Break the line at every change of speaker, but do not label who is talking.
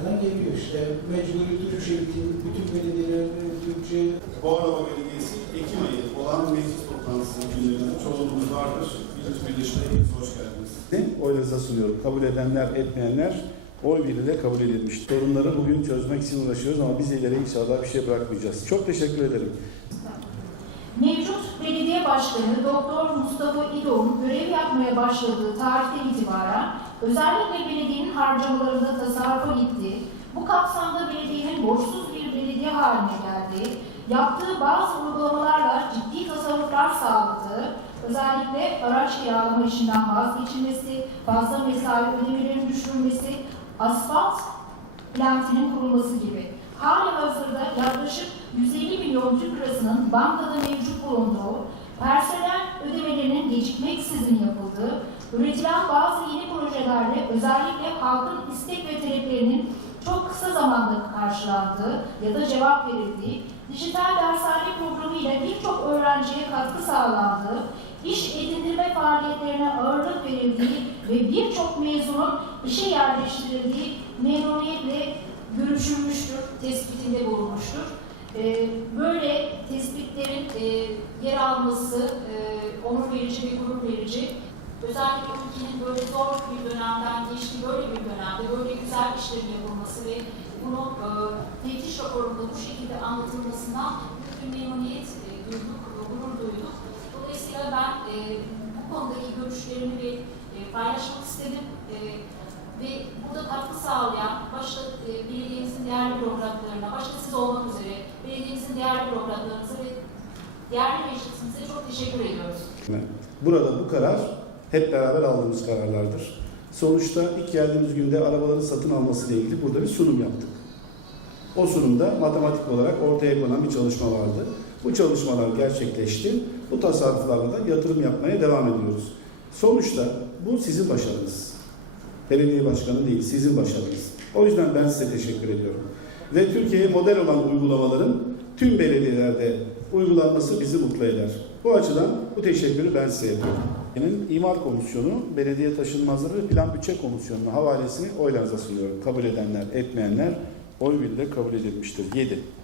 arkadan geliyor işte. Mecburi eğitim, bütün belediyelerin Türkçe
Bornova Belediyesi Ekim ayı olan meclis toplantısı günlerinde çoğunluğumuz vardır. Birinci birleşime hepiniz hoş geldiniz.
Oylarınıza sunuyorum. Kabul edenler, etmeyenler oy birliğiyle kabul edilmiş. Sorunları bugün çözmek için uğraşıyoruz ama biz ileri inşallah bir şey bırakmayacağız. Çok teşekkür ederim.
Mevcut belediye başkanı Doktor Mustafa İdoğ'un görev yapmaya başladığı tarihten itibaren özellikle belediyenin harcamalarında tasarrufa gitti. Bu kapsamda belediyenin borçsuz bir belediye haline geldi. Yaptığı bazı uygulamalarla ciddi tasarruflar sağladı. Özellikle araç kiralama işinden vazgeçilmesi, fazla mesai ödemelerin düşürülmesi, asfalt plantinin kurulması gibi. Hali hazırda yaklaşık 150 milyon Türk lirasının bankada mevcut bulunduğu, personel ödemelerinin gecikmeksizin yapıldığı, üretilen bazı yeni özellikle halkın istek ve taleplerinin çok kısa zamanda karşılandığı ya da cevap verildiği, dijital dershane programı ile birçok öğrenciye katkı sağlandığı, iş edindirme faaliyetlerine ağırlık verildiği ve birçok mezunun işe yerleştirildiği memnuniyetle görüşülmüştür, tespitinde bulunmuştur. Ee, Böyle tespitlerin e, yer alması e, onur verici ve gurur verici. Özellikle ülkenin böyle zor bir dönemden geçtiği böyle bir dönemde böyle güzel işlerin yapılması ve bunun e, teftiş raporunda bu şekilde anlatılmasından bir memnuniyet e, duyduk, gurur duyduk. Dolayısıyla ben e, bu konudaki görüşlerimi ve e, paylaşmak istedim. E, ve burada katkı sağlayan başta e, belediyemizin değerli bürokratlarına, başta siz olmak üzere belediyemizin değerli bürokratlarınıza ve değerli meclisimize çok teşekkür ediyoruz.
Burada bu karar hep beraber aldığımız kararlardır. Sonuçta ilk geldiğimiz günde arabaların satın alması ile ilgili burada bir sunum yaptık. O sunumda matematik olarak ortaya konan bir çalışma vardı. Bu çalışmalar gerçekleşti. Bu tasarruflarla da yatırım yapmaya devam ediyoruz. Sonuçta bu sizin başarınız. Belediye başkanı değil, sizin başarınız. O yüzden ben size teşekkür ediyorum. Ve Türkiye'ye model olan uygulamaların tüm belediyelerde uygulanması bizi mutlu eder. Bu açıdan bu teşekkürü ben size ediyorum. Benim İmar Komisyonu, Belediye Taşınmazları ve Plan Bütçe Komisyonu'nun havalesini oylarınıza sunuyorum. Kabul edenler, etmeyenler oy birliğiyle kabul edilmiştir. 7.